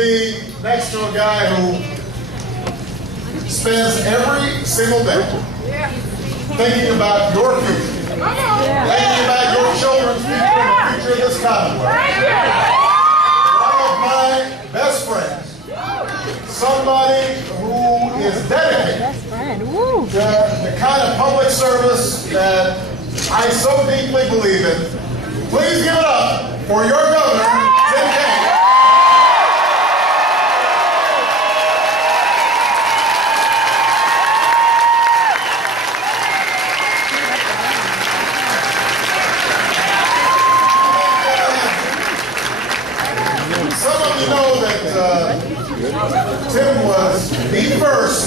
be next to a guy who spends every single day thinking about your future, thinking about your children's future and the future of this Commonwealth. One of my best friends, somebody who is dedicated to the kind of public service that I so deeply believe in. Please give it up for your governor, Tim Kaine. Some of you know that Tim was the first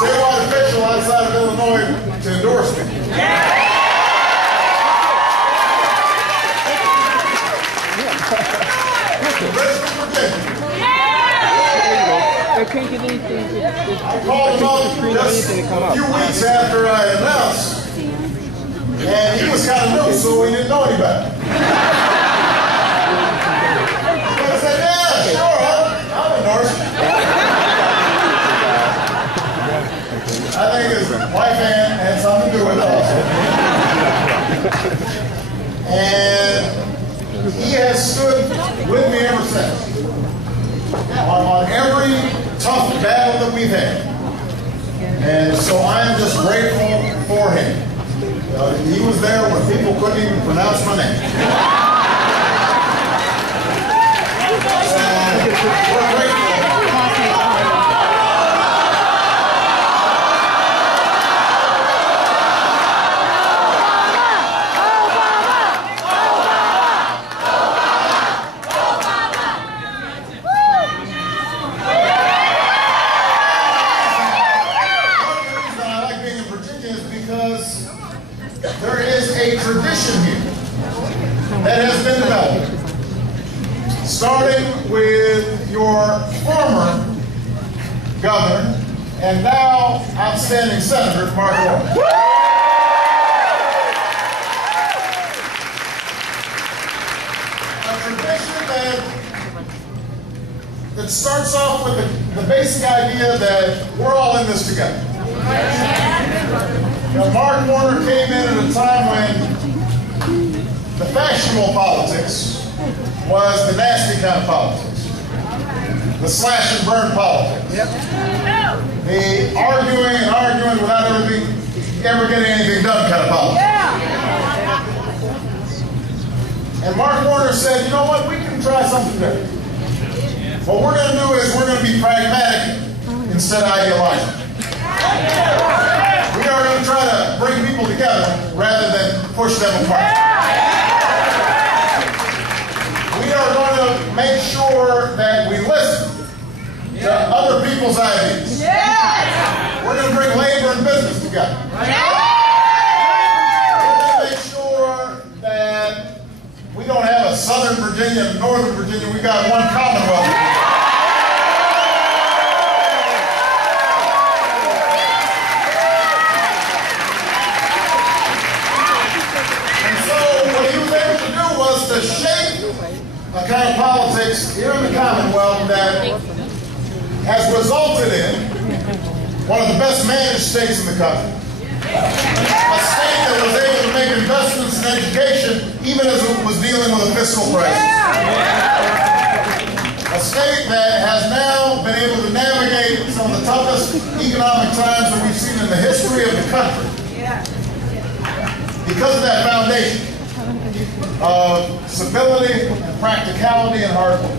statewide official outside of Illinois to endorse me. I can't get anything. I called him up just a few weeks after I announced, and he was kind of new, so we didn't know any better. I said, yeah, sure, I'll endorse it. I think his wife Ann had something to do with it also. And he has stood with me ever since on every tough battle that we've had. And so I'm just grateful for him. He was there when people couldn't even pronounce my name. So we're grateful. There is a tradition here that has been developed, starting with your former governor and now outstanding Senator, Mark Warner. A tradition that starts off with the basic idea that we're all in this together. Now, Mark Warner came in at a time when the fashionable politics was the nasty kind of politics. The slash and burn politics. The arguing and arguing without ever getting anything done kind of politics. And Mark Warner said, you know what, we can try something different. What we're going to do is we're going to be pragmatic instead of ideological. We are going to try to bring people together rather than push them apart. We are going to make sure that we listen to other people's ideas. We're going to bring labor and business together. We're going to make sure that we don't have a Southern Virginia and Northern Virginia. We've got one Commonwealth. To shape a kind of politics here in the Commonwealth that has resulted in one of the best managed states in the country. A state that was able to make investments in education even as it was dealing with a fiscal crisis. A state that has now been able to navigate some of the toughest economic times that we've seen in the history of the country because of that foundation of stability, and practicality, and hard work.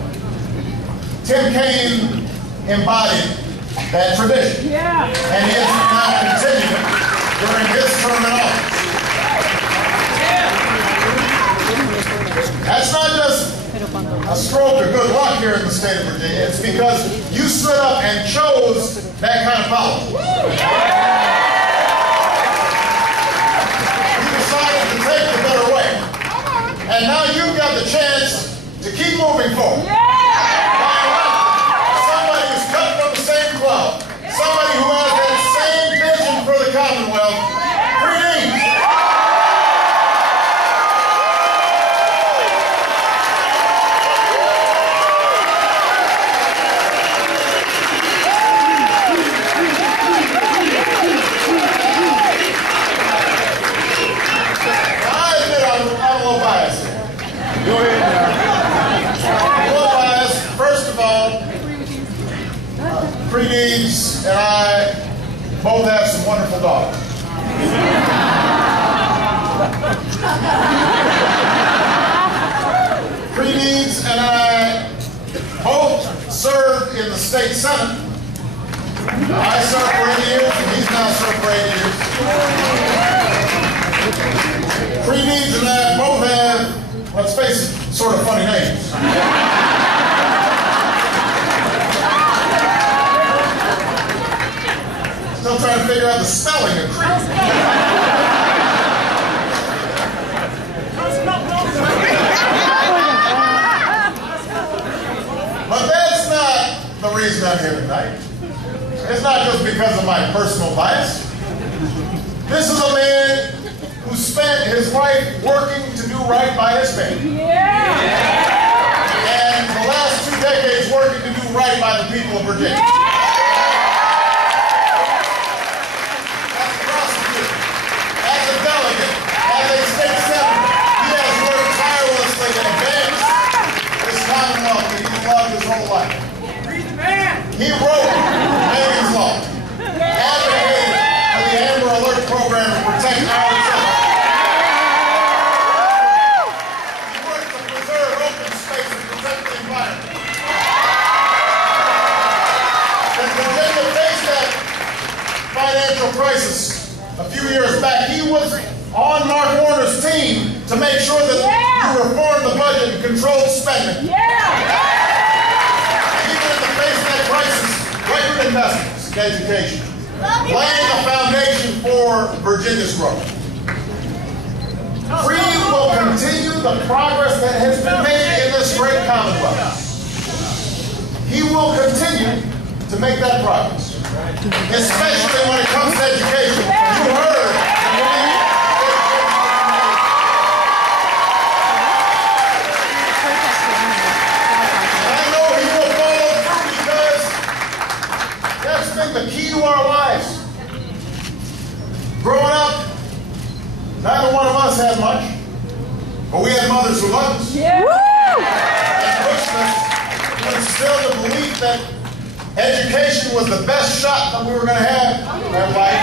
Tim Kaine embodied that tradition, and he is now continuing during his term in office. That's not just a stroke of good luck here in the state of Virginia. It's because you stood up and chose that kind of politics. You decided to take the better way. And now you've got the chance to keep moving forward. Somebody who's cut from the same cloth. Somebody who has that same vision for the Commonwealth. Creigh Deeds. and I both have some wonderful daughters. Creigh Deeds and I both served in the state senate. I served for 8 years, and he's now served for 8 years. Creigh Deeds and I both have, let's face it, sort of funny names. Still trying to figure out the spelling of Creigh. But that's not the reason I'm here tonight. It's not just because of my personal bias. This is a man who spent his life working to do right by his family. And the last 2 decades working to do right by the people of Virginia. As a prosecutor, as a delegate, as a state senator, he has worked tirelessly to advance this commonwealth that he's loved his whole life. He wrote Megan's Law, advocated for the Amber Alert program to protect our children. He worked to preserve open space and protect the environment. When Virginia faced that financial crisis a few years back, he was on Mark Warner's team to make sure that you reformed the budget and controlled spending. Record investments in education, laying a foundation for Virginia's growth. Creigh will continue the progress that has been made in this great commonwealth. He will continue to make that progress, especially when it comes to education. You heard. The key to our lives. Growing up, neither one of us had much, but we had mothers who loved us. And pushed us to instill the belief that education was the best shot that we were going to have in our life.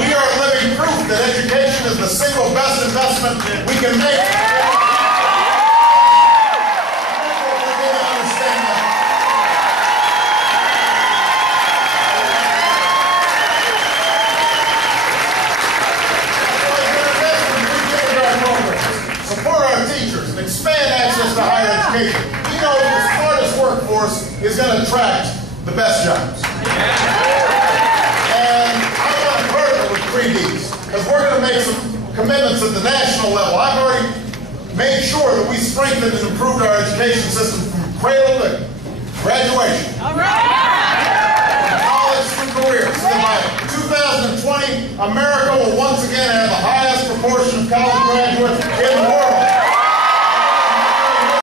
We are living proof that education is the single best investment we can make. Expand access to higher education. We know that the smartest workforce is going to attract the best jobs. And I want to partner with Creigh Deeds because we're going to make some commitments at the national level. I've already made sure that we strengthened and improved our education system from cradle to graduation. From college to career. So that by 2020, America